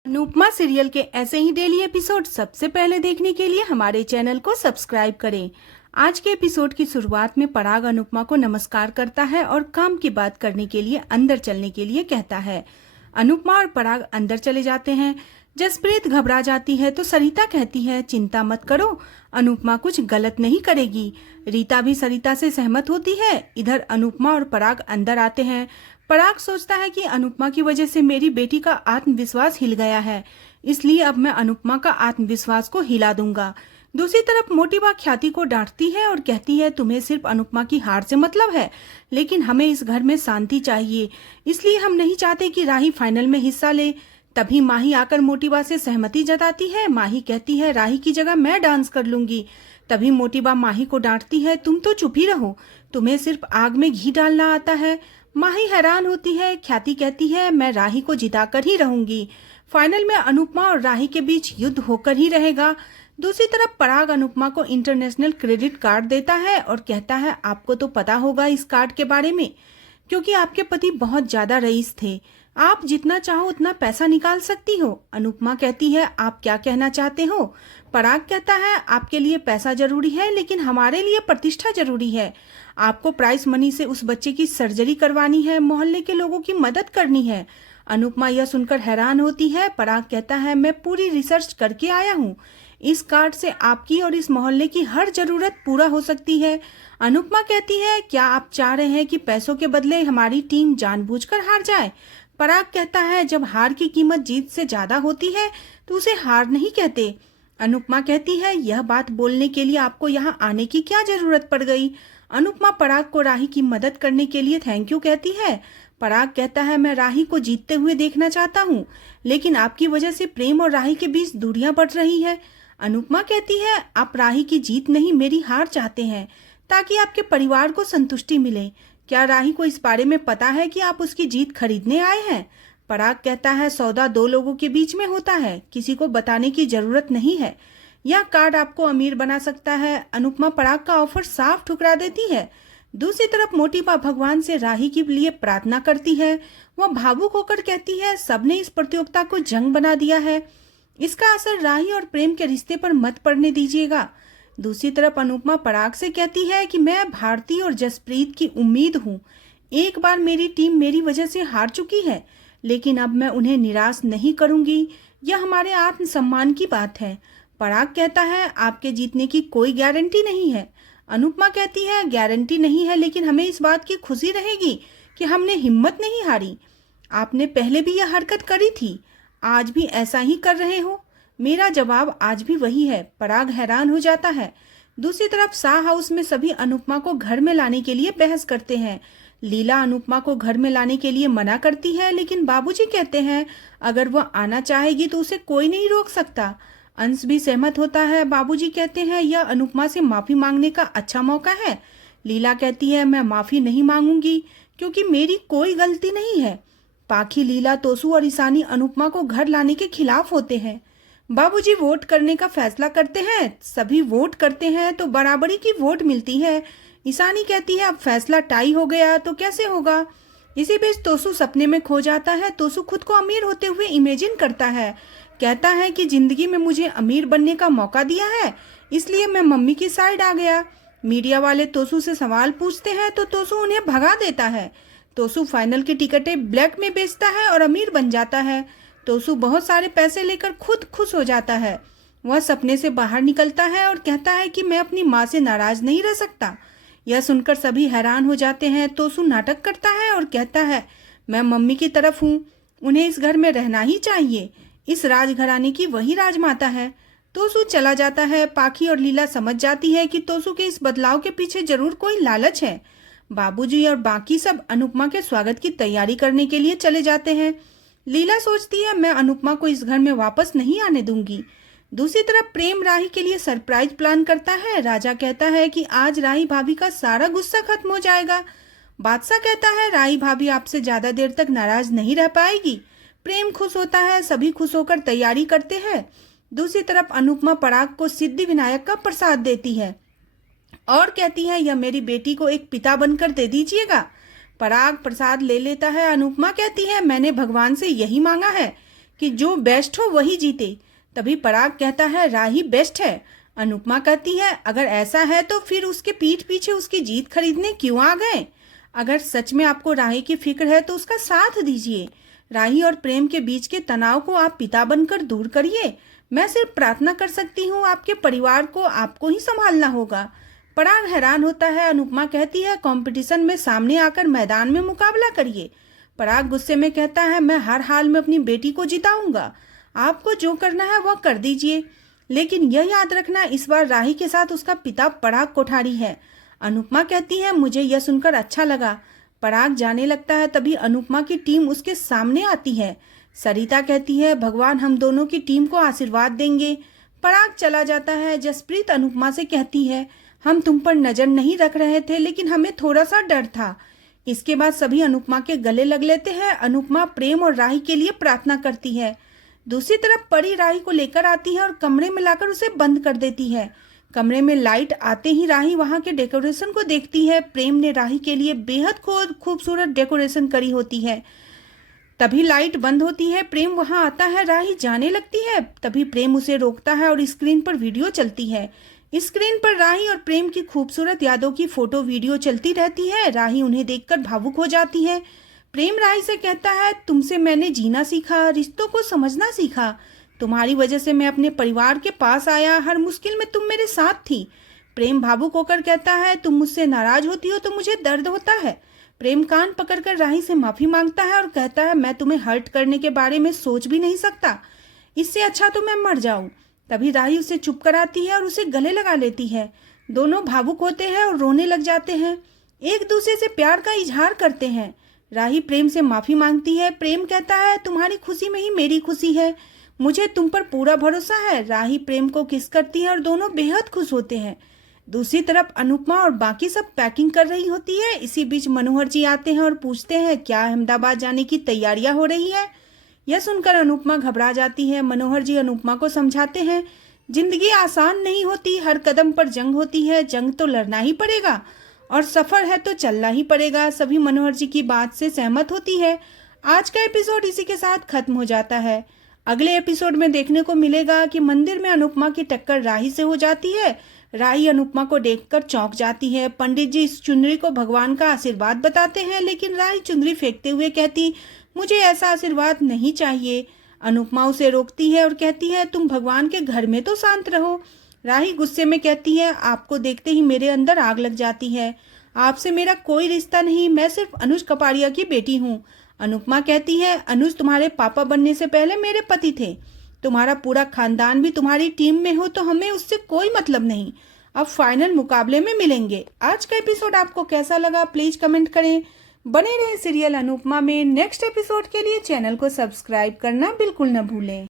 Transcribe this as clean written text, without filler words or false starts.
Anupama serial के ऐसे ही daily episode सबसे पहले देखने के लिए हमारे चैनल को सब्सक्राइब करें। आज के एपिसोड की शुरुआत में पराग अनुपमा को नमस्कार करता है और काम की बात करने के लिए अंदर चलने के लिए कहता है। अनुपमा और पराग अंदर चले जाते हैं। जसप्रीत घबरा जाती है तो सरिता कहती है, चिंता मत करो, अनुपमा कुछ गलत नहीं करेगी। रीता भी सरिता से सहमत होती है। इधर अनुपमा और पराग अंदर आते हैं। पराग सोचता है कि अनुपमा की वजह से मेरी बेटी का आत्मविश्वास हिल गया है, इसलिए अब मैं अनुपमा का आत्मविश्वास को हिला दूंगा। दूसरी तरफ मोटी बा ख्याति को डांटती है और कहती है, तुम्हें सिर्फ अनुपमा की हार से मतलब है, लेकिन हमें इस घर में शांति चाहिए, इसलिए हम नहीं चाहते कि राही फाइनल में हिस्सा ले। तभी माही आकर मोटीबा से सहमति जताती है। माही कहती है, राही की जगह मैं डांस कर लूंगी। तभी मोटीबा माही को डांटती है, तुम तो चुप ही रहो, तुम्हें सिर्फ आग में घी डालना आता है। माही हैरान होती है। ख्याति कहती है, मैं राही को जिताकर ही रहूंगी। फाइनल में अनुपमा और राही के बीच युद्ध होकर ही रहेगा। दूसरी तरफ पराग अनुपमा को इंटरनेशनल क्रेडिट कार्ड देता है और कहता है, आपको तो पता होगा इस कार्ड के बारे में, क्योंकि आपके पति बहुत ज्यादा रईस थे, आप जितना चाहो उतना पैसा निकाल सकती हो। अनुपमा कहती है, आप क्या कहना चाहते हो? पराग कहता है, आपके लिए पैसा जरूरी है, लेकिन हमारे लिए प्रतिष्ठा जरूरी है। आपको प्राइस मनी से उस बच्चे की सर्जरी करवानी है, मोहल्ले के लोगों की मदद करनी है। अनुपमा यह सुनकर हैरान होती है। पराग कहता है, मैं पूरी रिसर्च करके आया हूँ, इस कार्ड से आपकी और इस मोहल्ले की हर जरूरत पूरा हो सकती है। अनुपमा कहती है, क्या आप चाह रहे हैं कि पैसों के बदले हमारी टीम जानबूझकर हार जाए? पराग कहता है, जब हार की कीमत जीत से ज्यादा होती है तो उसे हार नहीं कहते। अनुपमा कहती है, यह बात बोलने के लिए आपको यहाँ आने की क्या जरूरत पड़ गई? अनुपमा पराग को राही की मदद करने के लिए थैंक यू कहती है। पराग कहता है, मैं राही को जीतते हुए देखना चाहता हूँ, लेकिन आपकी वजह से प्रेम और राही के बीच दूरियां बढ़ रही है। अनुपमा कहती है, आप राही की जीत नहीं मेरी हार चाहते हैं, ताकि आपके परिवार को संतुष्टि मिले। क्या राही को इस बारे में पता है कि आप उसकी जीत खरीदने आए हैं? पराग कहता है, सौदा दो लोगों के बीच में होता है, किसी को बताने की जरूरत नहीं है। यह कार्ड आपको अमीर बना सकता है। अनुपमा पराग का ऑफर साफ ठुकरा देती है। दूसरी तरफ मोटीबा भगवान से राही के लिए प्रार्थना करती है। वह भावुक होकर कहती है, सबने इस प्रतियोगिता को जंग बना दिया है, इसका असर राही और प्रेम के रिश्ते पर मत पड़ने दीजिएगा। दूसरी तरफ अनुपमा पराग से कहती है कि मैं भारती और जसप्रीत की उम्मीद हूँ। एक बार मेरी टीम मेरी वजह से हार चुकी है, लेकिन अब मैं उन्हें निराश नहीं करूंगी, यह हमारे आत्मसम्मान की बात है। पराग कहता है, आपके जीतने की कोई गारंटी नहीं है। अनुपमा कहती है, गारंटी नहीं है, लेकिन हमें इस बात की खुशी रहेगी कि हमने हिम्मत नहीं हारी। आपने पहले भी यह हरकत करी थी, आज भी ऐसा ही कर रहे हो। मेरा जवाब आज भी वही है। पराग हैरान हो जाता है। दूसरी तरफ शाह हाउस में सभी अनुपमा को घर में लाने के लिए बहस करते हैं। लीला अनुपमा को घर में लाने के लिए मना करती है, लेकिन बाबूजी कहते हैं, अगर वह आना चाहेगी तो उसे कोई नहीं रोक सकता। अंश भी सहमत होता है। बाबूजी कहते हैं, यह अनुपमा से माफी मांगने का अच्छा मौका है। लीला कहती है, मैं माफी नहीं मांगूंगी, क्योंकि मेरी कोई गलती नहीं है। पाखी, लीला, तोसू और ईशानी अनुपमा को घर लाने के खिलाफ होते हैं। बाबूजी वोट करने का फैसला करते हैं। सभी वोट करते हैं तो बराबरी की वोट मिलती है। ईशानी कहती है, अब फैसला टाई हो गया तो कैसे होगा? इसी बीच तोसू सपने में खो जाता है। तोसू खुद को अमीर होते हुए इमेजिन करता है। कहता है कि जिंदगी में मुझे अमीर बनने का मौका दिया है, इसलिए मैं मम्मी की साइड आ गया। मीडिया वाले तोसू से सवाल पूछते हैं तो तोसू उन्हें भगा देता है। तोसू फाइनल की टिकटें ब्लैक में बेचता है और अमीर बन जाता है। तोसू बहुत सारे पैसे लेकर खुद खुश हो जाता है। वह सपने से बाहर निकलता है और कहता है कि मैं अपनी माँ से नाराज नहीं रह सकता। यह सुनकर सभी हैरान हो जाते हैं। तोसू नाटक करता है और कहता है, मैं मम्मी की तरफ हूँ, उन्हें इस घर में रहना ही चाहिए, इस राजघराने की वही राजमाता है। तोसू चला जाता है। पाखी और लीला समझ जाती है कि तोसू के इस बदलाव के पीछे जरूर कोई लालच है। बाबूजी और बाकी सब अनुपमा के स्वागत की तैयारी करने के लिए चले जाते हैं। लीला सोचती है, मैं अनुपमा को इस घर में वापस नहीं आने दूंगी। दूसरी तरफ प्रेम राही के लिए सरप्राइज प्लान करता है। राजा कहता है कि आज राही भाभी का सारा गुस्सा खत्म हो जाएगा। बादशाह कहता है, राही भाभी आपसे ज्यादा देर तक नाराज नहीं रह पाएगी। प्रेम खुश होता है। सभी खुश होकर तैयारी करते हैं। दूसरी तरफ अनुपमा पराग को सिद्धि विनायक का प्रसाद देती है और कहती है, यह मेरी बेटी को एक पिता बनकर दे दीजिएगा। पराग प्रसाद ले लेता है। अनुपमा कहती है, मैंने भगवान से यही मांगा है कि जो बेस्ट हो वही जीते। तभी पराग कहता है राही बेस्ट है। अनुपमा कहती है अगर ऐसा है तो फिर उसके पीठ पीछे उसकी जीत खरीदने क्यों आ गए? अगर सच में आपको राही की फिक्र है तो उसका साथ दीजिए। राही और प्रेम के बीच के तनाव को आप पिता बनकर दूर करिए। मैं सिर्फ प्रार्थना कर सकती हूँ, आपके परिवार को आपको ही संभालना होगा। पराग हैरान होता है। अनुपमा कहती है कंपटीशन में सामने आकर मैदान में मुकाबला करिए। पराग गुस्से में कहता है मैं हर हाल में अपनी बेटी को जिताऊंगा। आपको जो करना है वह कर दीजिए, लेकिन यह याद रखना इस बार राही के साथ उसका पिता पराग कोठारी है। अनुपमा कहती है मुझे यह सुनकर अच्छा लगा। पराग जाने लगता है तभी अनुपमा की टीम उसके सामने आती है। सरिता कहती है भगवान हम दोनों की टीम को आशीर्वाद देंगे। पराग चला जाता है। जसप्रीत अनुपमा से कहती है हम तुम पर नजर नहीं रख रहे थे, लेकिन हमें थोड़ा सा डर था। इसके बाद सभी अनुपमा के गले लग लेते हैं। अनुपमा प्रेम और राही के लिए प्रार्थना करती है। दूसरी तरफ परी राही को लेकर आती है और कमरे में लाकर उसे बंद कर देती है। कमरे में लाइट आते ही राही वहां के डेकोरेशन को देखती है। प्रेम ने राही के लिए बेहद खूबसूरत डेकोरेशन करी होती है। तभी लाइट बंद होती है। प्रेम वहां आता है। राही जाने लगती है। तभी प्रेम उसे रोकता है और स्क्रीन पर वीडियो चलती है। स्क्रीन पर राही और प्रेम की खूबसूरत यादों की फोटो वीडियो चलती रहती है। राही उन्हें देखकर भावुक हो जाती है। प्रेम राही से कहता है तुमसे मैंने जीना सीखा, रिश्तों को समझना सीखा। तुम्हारी वजह से मैं अपने परिवार के पास आया। हर मुश्किल में तुम मेरे साथ थी। प्रेम भावुक होकर कहता है तुम मुझसे नाराज होती हो तो मुझे दर्द होता है। प्रेम कान पकड़कर राही से माफी मांगता है और कहता है मैं तुम्हें हर्ट करने के बारे में सोच भी नहीं सकता। इससे अच्छा तो मैं मर जाऊं। तभी राही उसे चुप कराती है और उसे गले लगा लेती है। दोनों भावुक होते हैं और रोने लग जाते हैं। एक दूसरे से प्यार का इजहार करते हैं। राही प्रेम से माफी मांगती है। प्रेम कहता है तुम्हारी खुशी में ही मेरी खुशी है, मुझे तुम पर पूरा भरोसा है। राही प्रेम को किस करती है और दोनों बेहद खुश होते हैं। दूसरी तरफ अनुपमा और बाकी सब पैकिंग कर रही होती है। इसी बीच मनोहर जी आते हैं और पूछते हैं क्या अहमदाबाद जाने की तैयारियां हो रही है। यह सुनकर अनुपमा घबरा जाती है। मनोहर जी अनुपमा को समझाते हैं जिंदगी आसान नहीं होती, हर कदम पर जंग होती है। जंग तो लड़ना ही पड़ेगा और सफर है तो चलना ही पड़ेगा। सभी मनोहर जी की बात से सहमत होती है। आज का एपिसोड इसी के साथ खत्म हो जाता है। अगले एपिसोड में देखने को मिलेगा कि मंदिर में अनुपमा की टक्कर राही से हो जाती है। राही अनुपमा को देखकर चौंक जाती है। पंडित जी इस चुनरी को भगवान का आशीर्वाद बताते हैं, लेकिन राही चुनरी फेंकते हुए कहती मुझे ऐसा आशीर्वाद नहीं चाहिए। अनुपमा उसे रोकती है और कहती है तुम भगवान के घर में तो शांत रहो। राही गुस्से में कहती है आपको देखते ही मेरे अंदर आग लग जाती है। आपसे मेरा कोई रिश्ता नहीं, मैं सिर्फ अनुज कपाड़िया की बेटी हूँ। अनुपमा कहती है अनुज तुम्हारे पापा बनने से पहले मेरे पति थे। तुम्हारा पूरा खानदान भी तुम्हारी टीम में हो तो हमें उससे कोई मतलब नहीं। अब फाइनल मुकाबले में मिलेंगे। आज का एपिसोड आपको कैसा लगा प्लीज कमेंट करें। बने रहे सीरियल अनुपमा में नेक्स्ट एपिसोड के लिए चैनल को सब्सक्राइब करना बिल्कुल न भूलें।